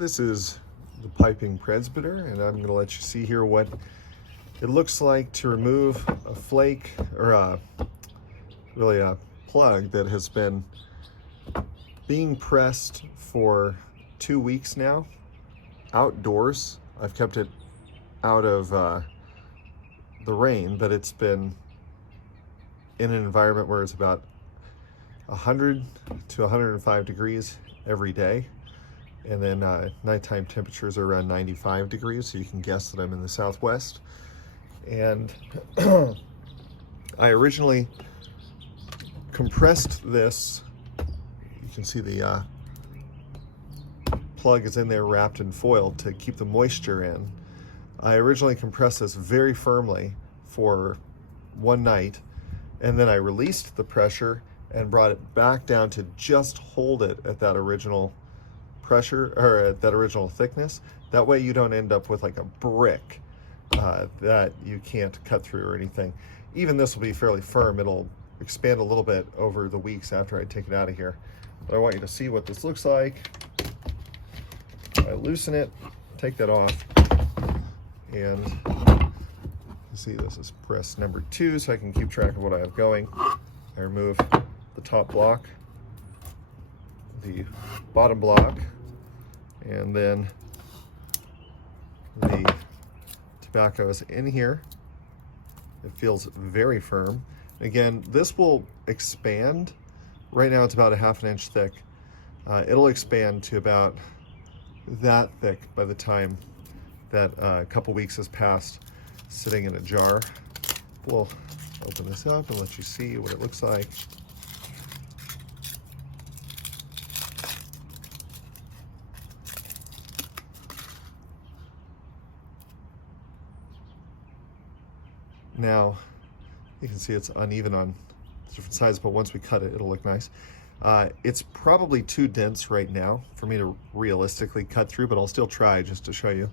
This is the piping presbyter, and I'm going to let you see here what it looks like to remove a flake, or really a plug that has been being pressed for 2 weeks now, outdoors. I've kept it out of the rain, but it's been in an environment where it's about 100 to 105 degrees every day. And then nighttime temperatures are around 95 degrees, so you can guess that I'm in the Southwest. And I originally compressed this. You can see the plug is in there wrapped in foil to keep the moisture in. I originally compressed this very firmly for one night, and then I released the pressure and brought it back down to just hold it at that original pressure, or at that original thickness. That way you don't end up with like a brick that you can't cut through or anything. Even this will be fairly firm. It'll expand a little bit over the weeks after I take it out of here. But I want you to see what this looks like. I loosen it, take that off, and you see this is press number 2, so I can keep track of what I have going. I remove the top block, the bottom block, and then the tobacco is in here. It feels very firm. Again, this will expand. Right now it's about a ½ inch thick. It'll expand to about that thick by the time that a couple weeks has passed sitting in a jar. We'll open this up and let you see what it looks like. Now, you can see it's uneven on different sides, but once we cut it, it'll look nice. It's probably too dense right now for me to realistically cut through, but I'll still try just to show you.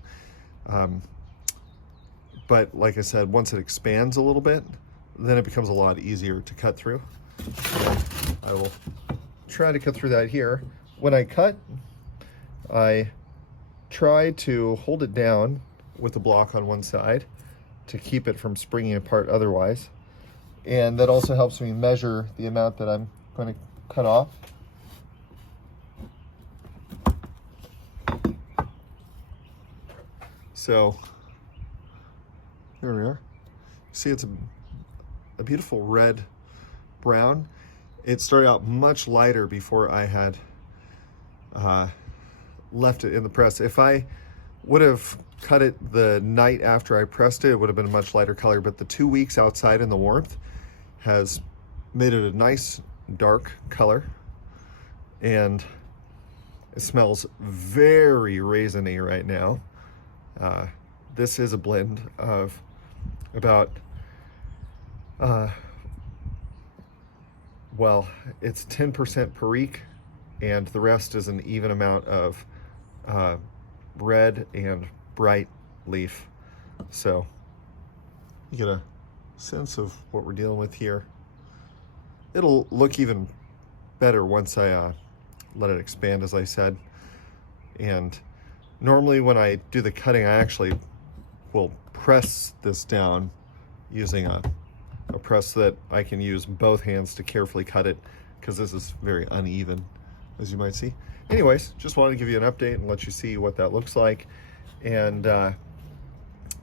But like I said, once it expands a little bit, then it becomes a lot easier to cut through. I will try to cut through that here. When I cut, I try to hold it down with the block on one side to keep it from springing apart otherwise. And that also helps me measure the amount that I'm going to cut off. So here we are. See, it's a beautiful red brown. It started out much lighter before I had left it in the press. If I would have cut it the night after I pressed it, it would have been a much lighter color, but the 2 weeks outside in the warmth has made it a nice dark color, and it smells very raisiny right now. This is a blend of about well, it's 10% Perique, and the rest is an even amount of red and bright leaf. So you get a sense of what we're dealing with here. It'll look even better once I let it expand, as I said. And normally when I do the cutting, I actually will press this down using a press that I can use both hands to carefully cut it, because this is very uneven, as you might see. Anyways, just wanted to give you an update and let you see what that looks like. And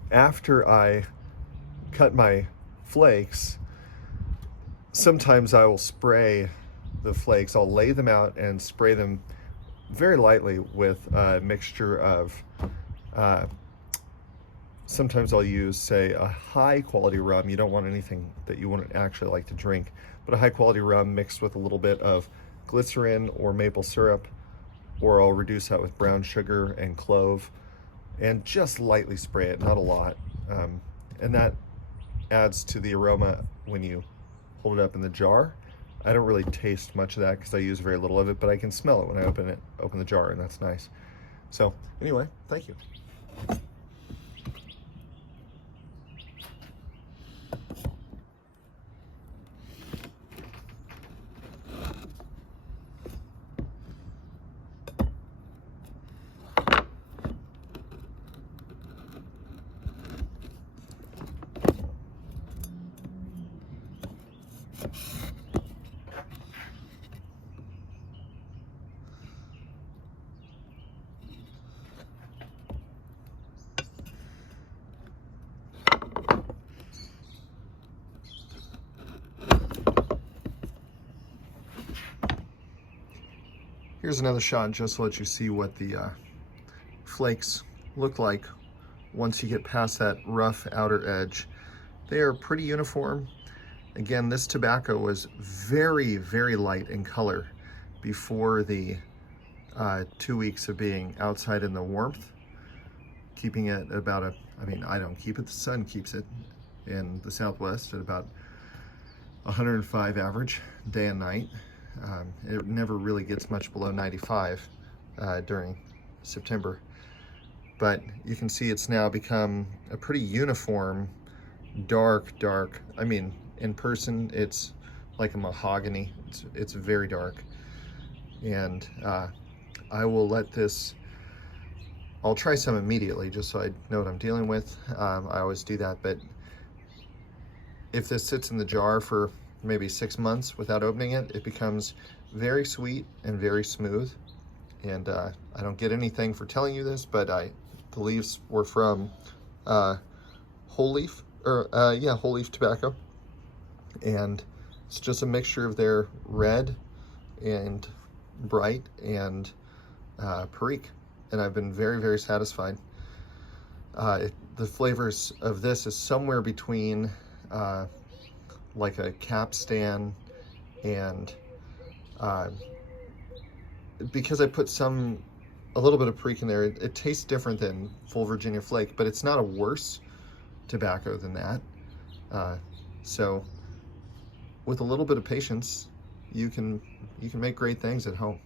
after I cut my flakes, sometimes I will spray the flakes. I'll lay them out and spray them very lightly with a mixture of, sometimes I'll use, say, a high quality rum. You don't want anything that you wouldn't actually like to drink, but a high quality rum mixed with a little bit of glycerin or maple syrup, or I'll reduce that with brown sugar and clove, and just lightly spray it, not a lot. And that adds to the aroma when you hold it up in the jar. I don't really taste much of that because I use very little of it, but I can smell it when I open the jar, and that's nice. So anyway, thank you. Here's another shot just to let you see what the flakes look like once you get past that rough outer edge. They are pretty uniform. Again, this tobacco was very, very light in color before the 2 weeks of being outside in the warmth, keeping it about I don't keep it, the sun keeps it in the Southwest at about 105 average day and night. It never really gets much below 95 during September. But you can see it's now become a pretty uniform, dark. I mean, in person, it's like a mahogany. It's very dark. And I will let this, I'll try some immediately just so I know what I'm dealing with. I always do that, but if this sits in the jar for maybe 6 months without opening it, it becomes very sweet and very smooth. And I don't get anything for telling you this, but the leaves were from whole leaf tobacco. And it's just a mixture of their red and bright and perique. And I've been very, very satisfied. The flavors of this is somewhere between like a capstan and because I put a little bit of perique in there, it tastes different than full Virginia flake, but it's not a worse tobacco than that. So with a little bit of patience, you can make great things at home.